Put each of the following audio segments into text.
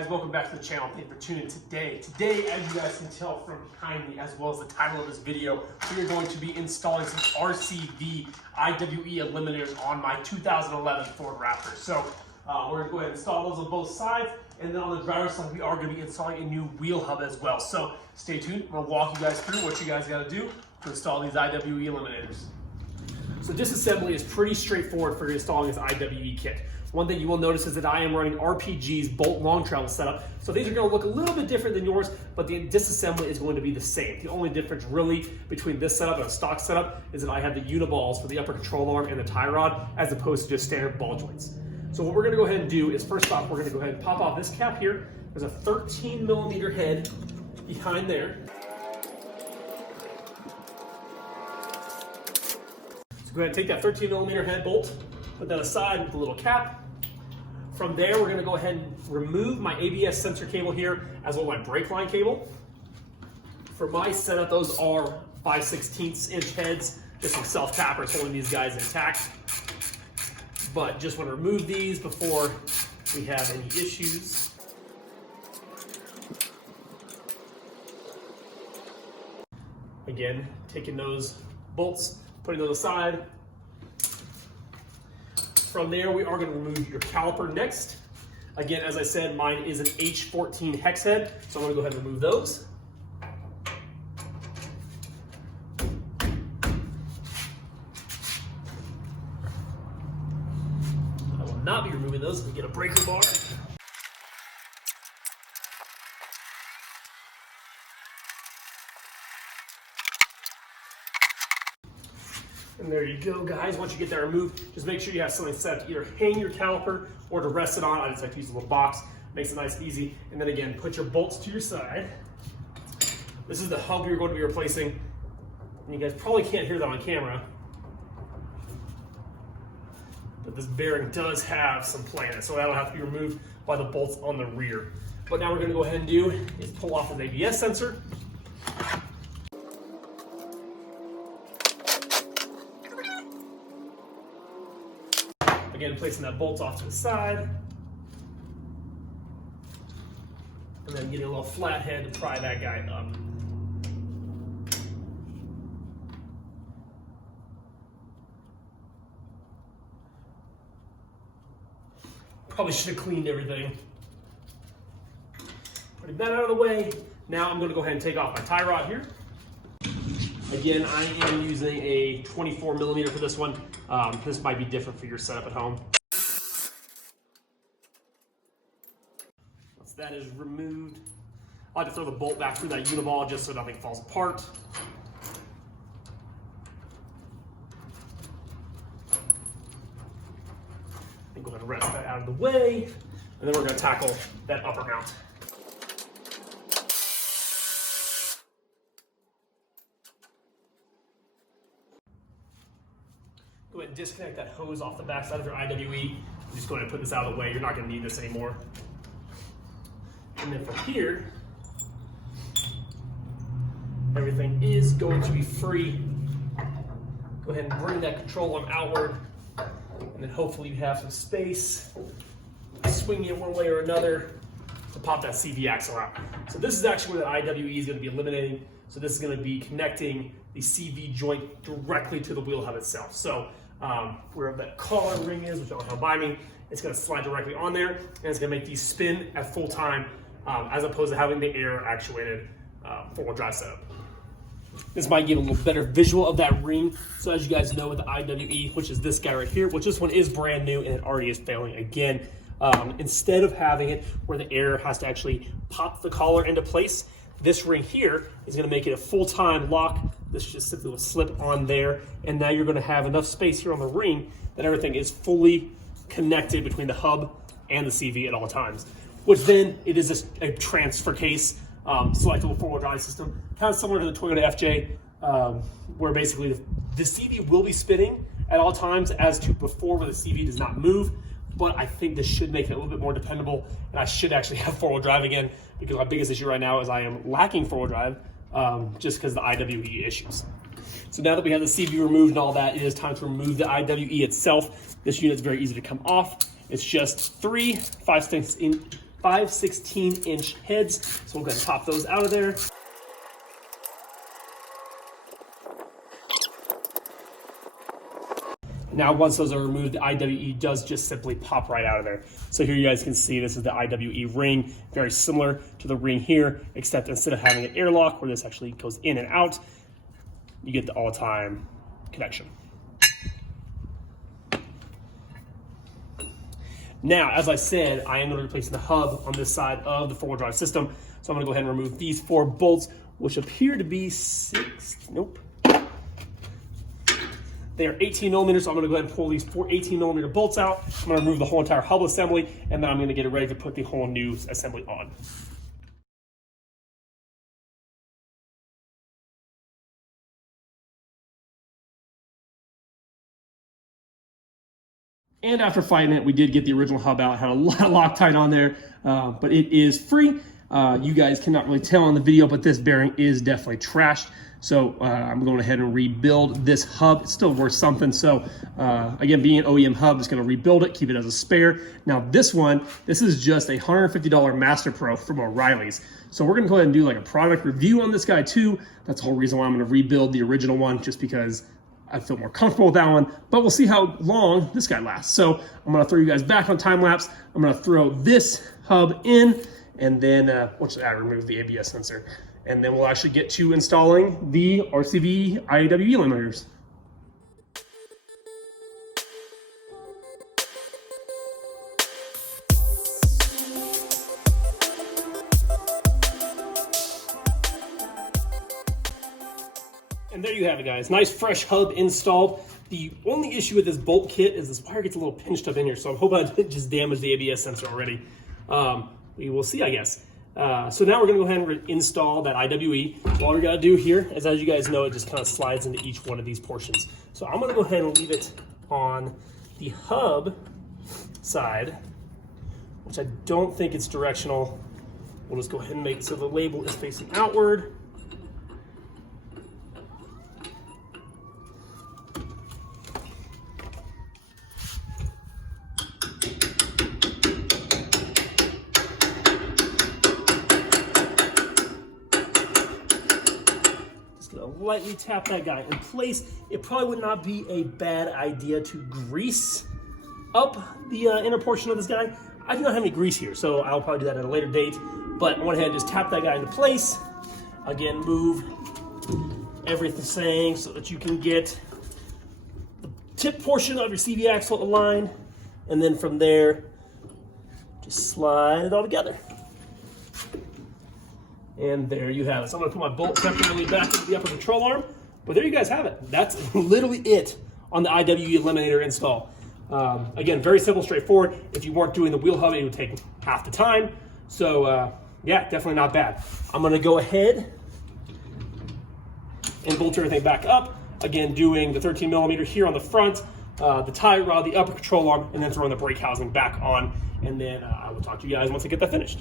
guys, welcome back to the channel. Thank you for tuning in today. Today, as you guys can tell from behind me, as well as the title of this video, we are going to be installing some RCV IWE Eliminators on my 2011 Ford Raptor. So we're going to go ahead and install those on both sides, and then on the driver's side, we are going to be installing a new wheel hub as well. So stay tuned. I'm going to walk you guys through what you guys got to do to install these IWE Eliminators. So disassembly is pretty straightforward for installing this IWE kit. One thing you will notice is that I am running RPG's bolt long travel setup. So these are going to look a little bit different than yours, but the disassembly is going to be the same. The only difference really between this setup and a stock setup is that I have the uniballs for the upper control arm and the tie rod as opposed to just standard ball joints. So what we're going to go ahead and do is first off, we're going to go ahead and pop off this cap here. There's a 13mm head behind there. So go ahead and take that 13mm head bolt, put that aside with the little cap. From there, we're going to go ahead and remove my ABS sensor cable here, as well as my brake line cable. For my setup, those are 5/16 inch heads, just some self-tappers holding these guys intact. But just want to remove these before we have any issues. Again, taking those bolts, putting those aside. From there, we are going to remove your caliper next. Again, as I said, mine is an H14 hex head, so I'm going to go ahead and remove those. I will not be removing those. We get a breaker bar. And there you go, guys. Once you get that removed, just make sure you have something set to either hang your caliper or to rest it on. I just like to use a little box. Makes it nice and easy. And then again, put your bolts to your side. This is the hub you're going to be replacing. And you guys probably can't hear that on camera, but this bearing does have some play in it, so that'll have to be removed by the bolts on the rear. What now we're going to go ahead and do is pull off the ABS sensor. Again, placing that bolt off to the side. And then getting a little flat head to pry that guy up. Probably should have cleaned everything. Putting that out of the way. Now I'm going to go ahead and take off my tie rod here. Again, I am using a 24mm for this one. This might be different for your setup at home. Once that is removed, I like to throw the bolt back through that uniball just so nothing falls apart. And go ahead and rest that out of the way. And then we're going to tackle that upper mount. Go ahead and disconnect that hose off the back side of your IWE. I'm just going to put this out of the way. You're not going to need this anymore. And then from here, everything is going to be free. Go ahead and bring that control arm outward, and then hopefully you have some space, swing it one way or another to pop that CV axle out. So this is actually where the IWE is going to be eliminating. So this is going to be connecting the CV joint directly to the wheel hub itself. So where that collar ring is, which I don't have by me, it's going to slide directly on there, and it's going to make these spin at full time, as opposed to having the air actuated four-wheel drive setup. This might give a little better visual of that ring. So as you guys know with the IWE, which is this guy right here, which this one is brand new and it already is failing again, instead of having it where the air has to actually pop the collar into place, this ring here is going to make it a full-time lock. This just simply will slip on there, and now you're going to have enough space here on the ring that everything is fully connected between the hub and the CV at all times. Which then it is a transfer case, selectable four-wheel drive system, kind of similar to the Toyota FJ, where basically the CV will be spinning at all times as to before, where the CV does not move. But I think this should make it a little bit more dependable, and I should actually have four-wheel drive again, because my biggest issue right now is I am lacking four-wheel drive just because of the IWE issues. So now that we have the CV removed and all that, it is time to remove the IWE itself. This unit is very easy to come off. It's just three 5/16 5/16" heads. So we'll go ahead and pop those out of there. Now, once those are removed, the IWE does just simply pop right out of there. So here you guys can see this is the IWE ring, very similar to the ring here, except instead of having an airlock where this actually goes in and out, you get the all-time connection. Now, as I said, I am going to replace the hub on this side of the four-wheel drive system. So I'm going to go ahead and remove these 4 bolts, which appear to be 6, nope. They are 18 millimeters, so I'm going to go ahead and pull these 4 18-millimeter bolts out. I'm going to remove the whole entire hub assembly, and then I'm going to get it ready to put the whole new assembly on. And after fighting it, we did get the original hub out. Had a lot of Loctite on there, but it is free. You guys cannot really tell on the video, but this bearing is definitely trashed. So I'm going ahead and rebuild this hub. It's still worth something. So again, being an OEM hub, just going to rebuild it, keep it as a spare. Now this is just a $150 Master Pro from O'Reilly's. So we're going to go ahead and do like a product review on this guy too. That's the whole reason why I'm going to rebuild the original one, just because I feel more comfortable with that one, but we'll see how long this guy lasts. So I'm gonna throw you guys back on time lapse. I'm gonna throw this hub in, and then remove the ABS sensor. And then we'll actually get to installing the RCV IWE eliminators. And there you have it, guys. Nice fresh hub installed. The only issue with this bolt kit is this wire gets a little pinched up in here, so I'm hoping I didn't just damage the ABS sensor already. We will see, I guess. So now we're gonna go ahead and install that IWE. All we gotta do here is, as you guys know, it just kind of slides into each one of these portions. So I'm gonna go ahead and leave it on the hub side, which I don't think it's directional. We'll just go ahead and make it so the label is facing outward. Lightly tap that guy in place. It probably would not be a bad idea to grease up the inner portion of this guy. I do not have any grease here, so I'll probably do that at a later date. But I went ahead and just tap that guy into place. Again, move everything so that you can get the tip portion of your CV axle aligned, and then from there, just slide it all together. And there you have it. So I'm gonna put my bolt temporarily back into the upper control arm, but there you guys have it. That's literally it on the IWE Eliminator install. Again, very simple, straightforward. If you weren't doing the wheel hub, it would take half the time. So yeah, definitely not bad. I'm gonna go ahead and bolt everything back up. Again, doing the 13 millimeter here on the front, the tie rod, the upper control arm, and then throwing the brake housing back on. And then I will talk to you guys once I get that finished.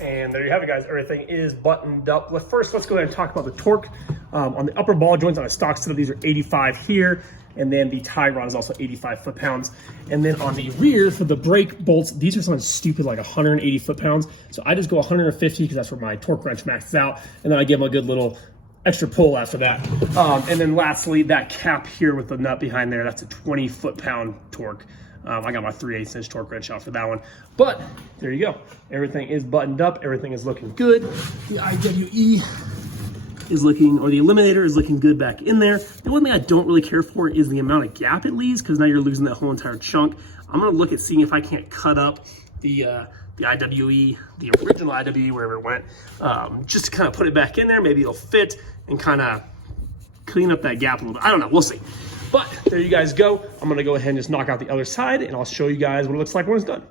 And there you have it, guys. Everything is buttoned up. Let's go ahead and talk about the torque. On the upper ball joints on a stock setup, these are 85 here, and then the tie rod is also 85 foot-pounds. And then on the rear for the brake bolts, these are something stupid like 180 foot-pounds. So I just go 150 because that's where my torque wrench maxes out, and then I give them a good little extra pull after that. And then lastly, that cap here with the nut behind there, that's a 20 foot-pound torque. I got my 3/8 inch torque wrench out for that one. But there you go. Everything is buttoned up. Everything is looking good. The IWE is looking, or the Eliminator is looking good back in there. The one thing I don't really care for is the amount of gap it leaves, because now you're losing that whole entire chunk. I'm gonna look at seeing if I can't cut up the IWE, the original IWE, wherever it went, just to kind of put it back in there. Maybe it'll fit and kind of clean up that gap a little bit. I don't know, we'll see. But there you guys go. I'm gonna go ahead and just knock out the other side, and I'll show you guys what it looks like when it's done.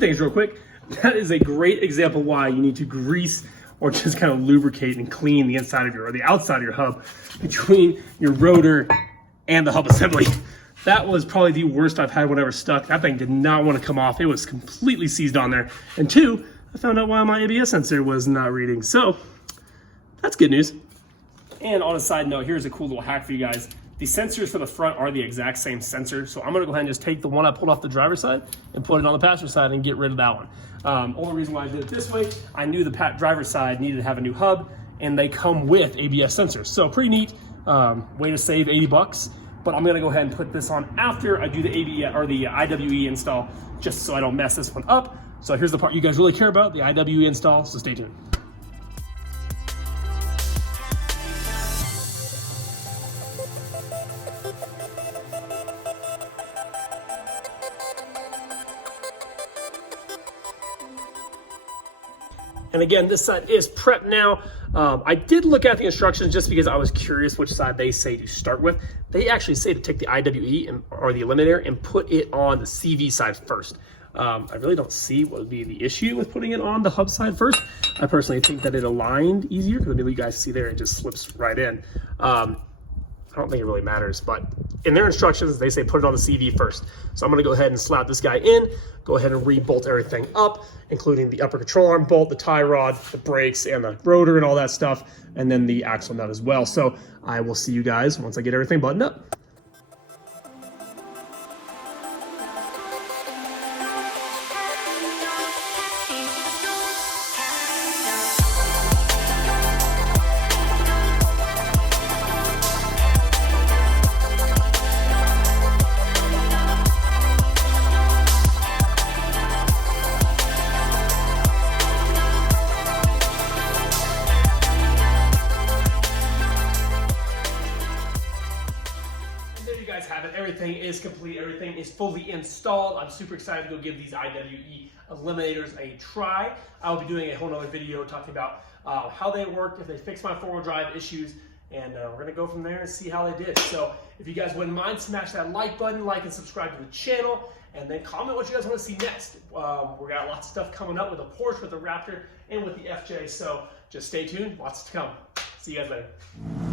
things real quick. That is a great example why you need to grease or just kind of lubricate and clean the inside of your, or the outside of your hub between your rotor and the hub assembly. That was probably the worst I've had whenever stuck. That thing did not want to come off. It was completely seized on there. And two, I found out why my ABS sensor was not reading. So that's good news. And on a side note, here's a cool little hack for you guys. The sensors for the front are the exact same sensor. So I'm gonna go ahead and just take the one I pulled off the driver's side and put it on the passenger side and get rid of that one. Only reason why I did it this way, I knew the driver's side needed to have a new hub, and they come with ABS sensors. So pretty neat way to save 80 bucks. But I'm gonna go ahead and put this on after I do the the IWE install, just so I don't mess this one up. So here's the part you guys really care about, the IWE install, so stay tuned. And again, this side is prepped now. I did look at the instructions just because I was curious which side they say to start with. They actually say to take the IWE or the Eliminator and put it on the CV side first. I really don't see what would be the issue with putting it on the hub side first. I personally think that it aligned easier, because maybe you guys see there, it just slips right in. I don't think it really matters, but in their instructions, they say put it on the CV first. So I'm gonna go ahead and slap this guy in, go ahead and re-bolt everything up, including the upper control arm bolt, the tie rod, the brakes, and the rotor and all that stuff, and then the axle nut as well. So I will see you guys once I get everything buttoned up. Have it. Everything is complete. Everything is fully installed. I'm super excited to go give these IWE Eliminators a try. I will be doing a whole nother video talking about how they work, if they fix my four-wheel drive issues, and we're gonna go from there and see how they did. So if you guys wouldn't mind, smash that like button, like and subscribe to the channel, and then comment what you guys want to see next. We got lots of stuff coming up with the Porsche, with the Raptor, and with the FJ. So just stay tuned. Lots to come. See you guys later.